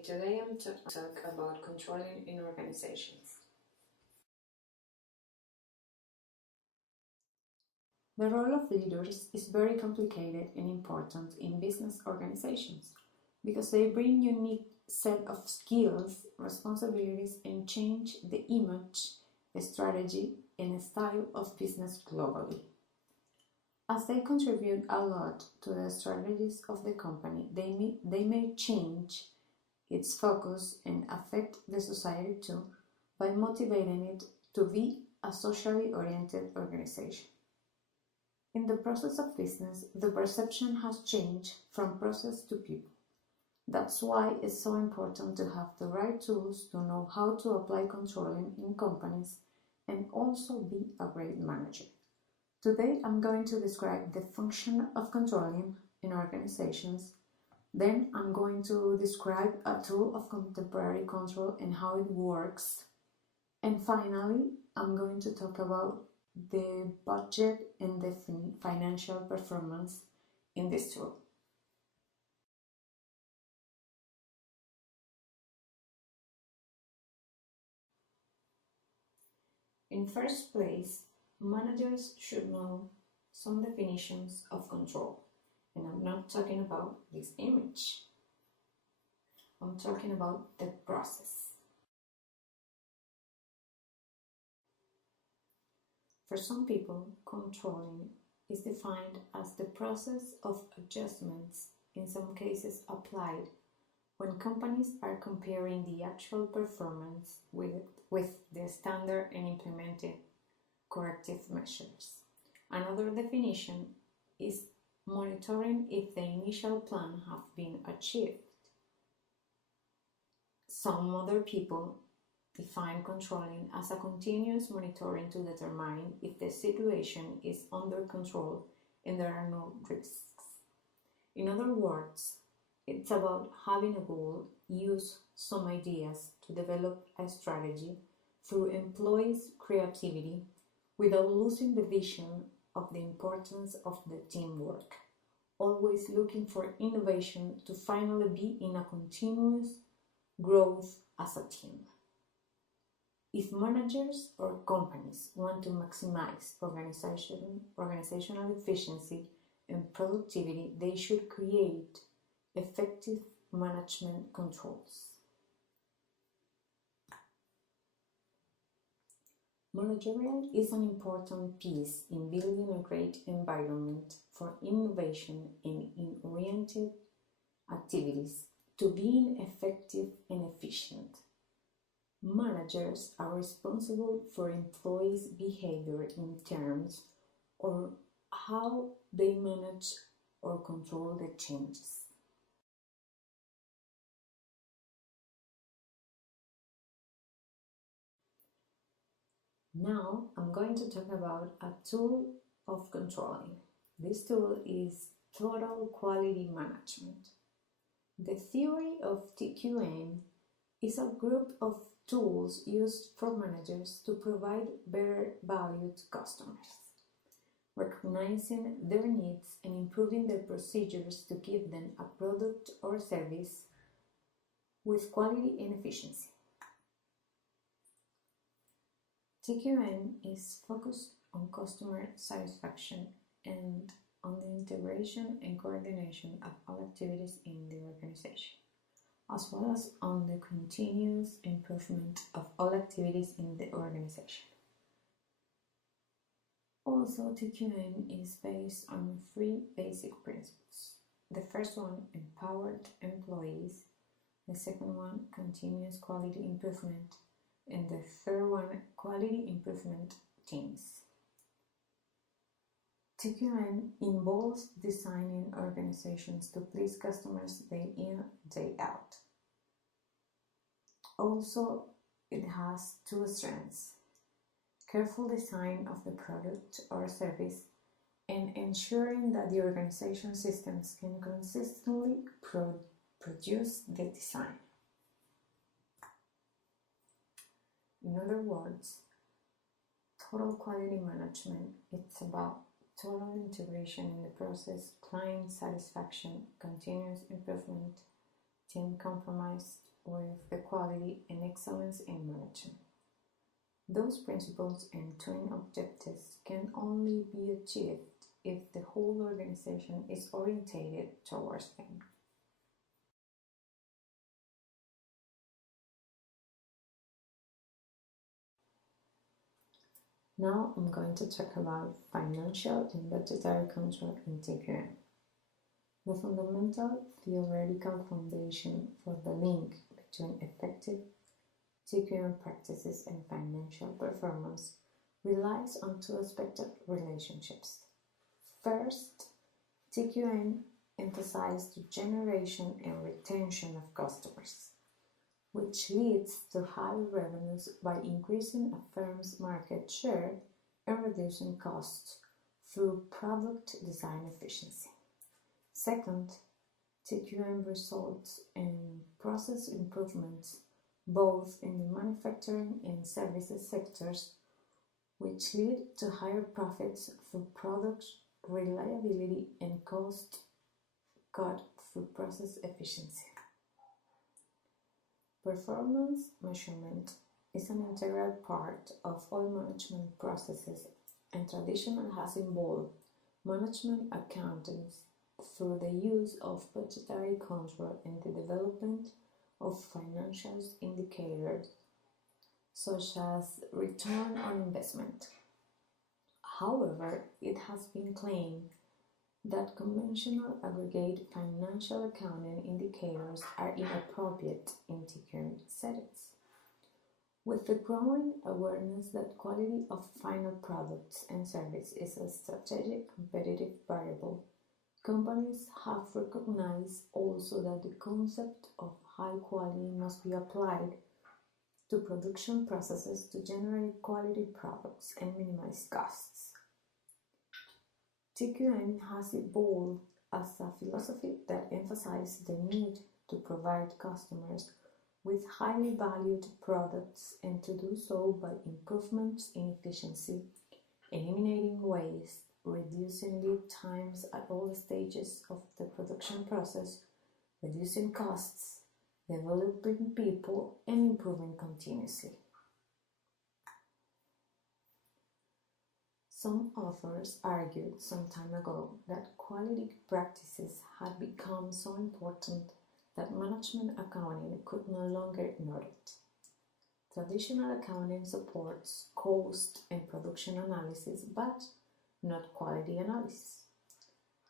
Today I'm talk about controlling in organizations. The role of leaders is very complicated and important in business organizations because they bring unique set of skills, responsibilities, and change the image, strategy, and style of business globally. As they contribute a lot to the strategies of the company, they may change its focus and affect the society too by motivating it to be a socially oriented organization. In the process of business, the perception has changed from process to people. That's why it's so important to have the right tools to know how to apply controlling in companies and also be a great manager. Today I'm going to describe the function of controlling in organizations. Then I'm going to describe a tool of contemporary control and how it works. And finally, I'm going to talk about the budget and the financial performance in this tool. In first place, managers should know some definitions of control. And I'm not talking about this image. I'm talking about the process. For some people, controlling is defined as the process of adjustments, in some cases applied, when companies are comparing the actual performance with the standard and implemented corrective measures. Another definition is monitoring if the initial plan have been achieved. Some other people define controlling as a continuous monitoring to determine if the situation is under control and there are no risks. In other words, it's about having a goal, use some ideas to develop a strategy through employees' creativity without losing the vision of the importance of the teamwork, always looking for innovation to finally be in a continuous growth as a team. If managers or companies want to maximize organizational efficiency and productivity, they should create effective management controls. Managerial is an important piece in building a great environment for innovation and in oriented activities to being effective and efficient. Managers are responsible for employees' behavior in terms of how they manage or control the changes. Now I'm going to talk about a tool of controlling. This tool is total quality management. The theory of TQM is a group of tools used for managers to provide better value to customers, recognizing their needs and improving their procedures to give them a product or service with quality and efficiency. TQM is focused on customer satisfaction and on the integration and coordination of all activities in the organization, as well as on the continuous improvement of all activities in the organization. Also, TQM is based on 3 basic principles. The first one, empowered employees. The second one, continuous quality improvement. And the third one, quality improvement teams. TQM involves designing organizations to please customers day in, day out. Also, it has 2 strengths: careful design of the product or service and ensuring that the organization systems can consistently produce the design. In other words, total quality management, it's about total integration in the process, client satisfaction, continuous improvement, team compromised with the quality and excellence in management. Those principles and twin objectives can only be achieved if the whole organization is orientated towards them. Now I'm going to talk about financial and budgetary control in TQM. The fundamental theoretical foundation for the link between effective TQM practices and financial performance relies on two expected relationships. First, TQM emphasizes the generation and retention of customers, which leads to higher revenues by increasing a firm's market share and reducing costs through product design efficiency. Second, TQM results in process improvements both in the manufacturing and services sectors, which lead to higher profits through product reliability and cost cut through process efficiency. Performance measurement is an integral part of all management processes and traditionally has involved management accountants through the use of budgetary control and the development of financial indicators such as return on investment. However, it has been claimed that conventional aggregate financial accounting indicators are inappropriate in TQM settings. With the growing awareness that quality of final products and service is a strategic competitive variable, companies have recognized also that the concept of high quality must be applied to production processes to generate quality products and minimize costs. TQM has evolved as a philosophy that emphasizes the need to provide customers with highly valued products and to do so by improvements in efficiency, eliminating waste, reducing lead times at all stages of the production process, reducing costs, developing people, and improving continuously. Some authors argued some time ago that quality practices had become so important that management accounting could no longer ignore it. Traditional accounting supports cost and production analysis, but not quality analysis.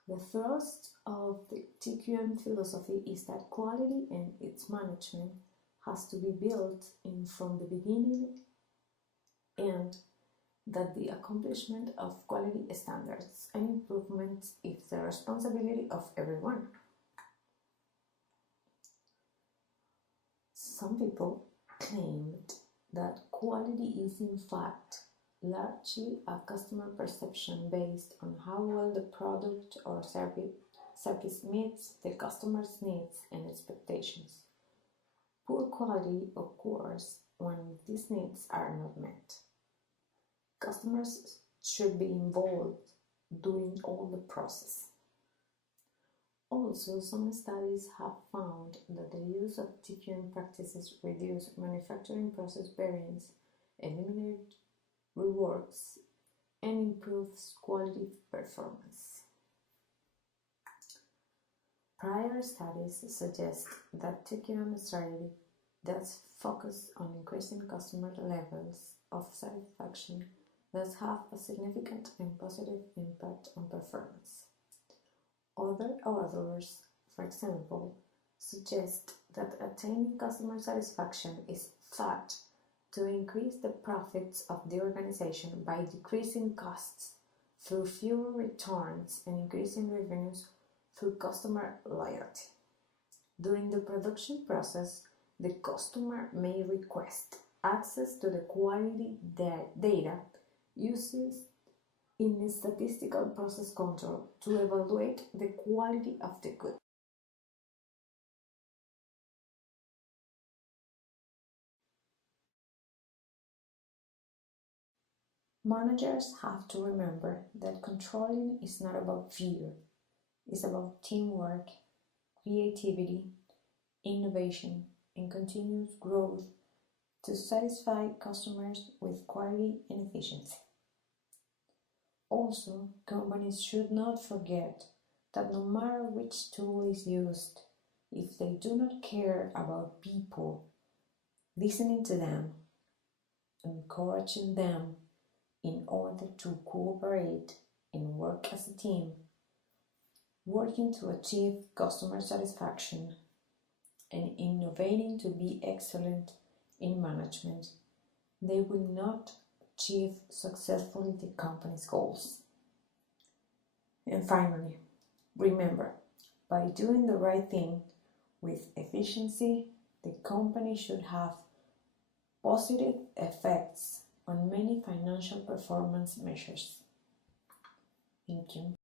The thrust of the TQM philosophy is that quality and its management has to be built in from the beginning, and that the accomplishment of quality standards and improvements is the responsibility of everyone. Some people claimed that quality is in fact largely a customer perception based on how well the product or service meets the customer's needs and expectations. Poor quality occurs when these needs are not met. Customers should be involved during all the process. Also, some studies have found that the use of TQM practices reduce manufacturing process variance, eliminate reworks, and improves quality performance. Prior studies suggest that TQM strategy does focus on increasing customer levels of satisfaction that have a significant and positive impact on performance. Other authors, for example, suggest that attaining customer satisfaction is thought to increase the profits of the organization by decreasing costs through fewer returns and increasing revenues through customer loyalty. During the production process, the customer may request access to the quality data used in statistical process control to evaluate the quality of the good. Managers have to remember that controlling is not about fear, it's about teamwork, creativity, innovation, and continuous growth to satisfy customers with quality and efficiency. Also, companies should not forget that no matter which tool is used, if they do not care about people, listening to them, encouraging them in order to cooperate and work as a team, working to achieve customer satisfaction, and innovating to be excellent in management, they will not achieve successfully the company's goals. And finally, remember, by doing the right thing with efficiency, the company should have positive effects on many financial performance measures. Thank you.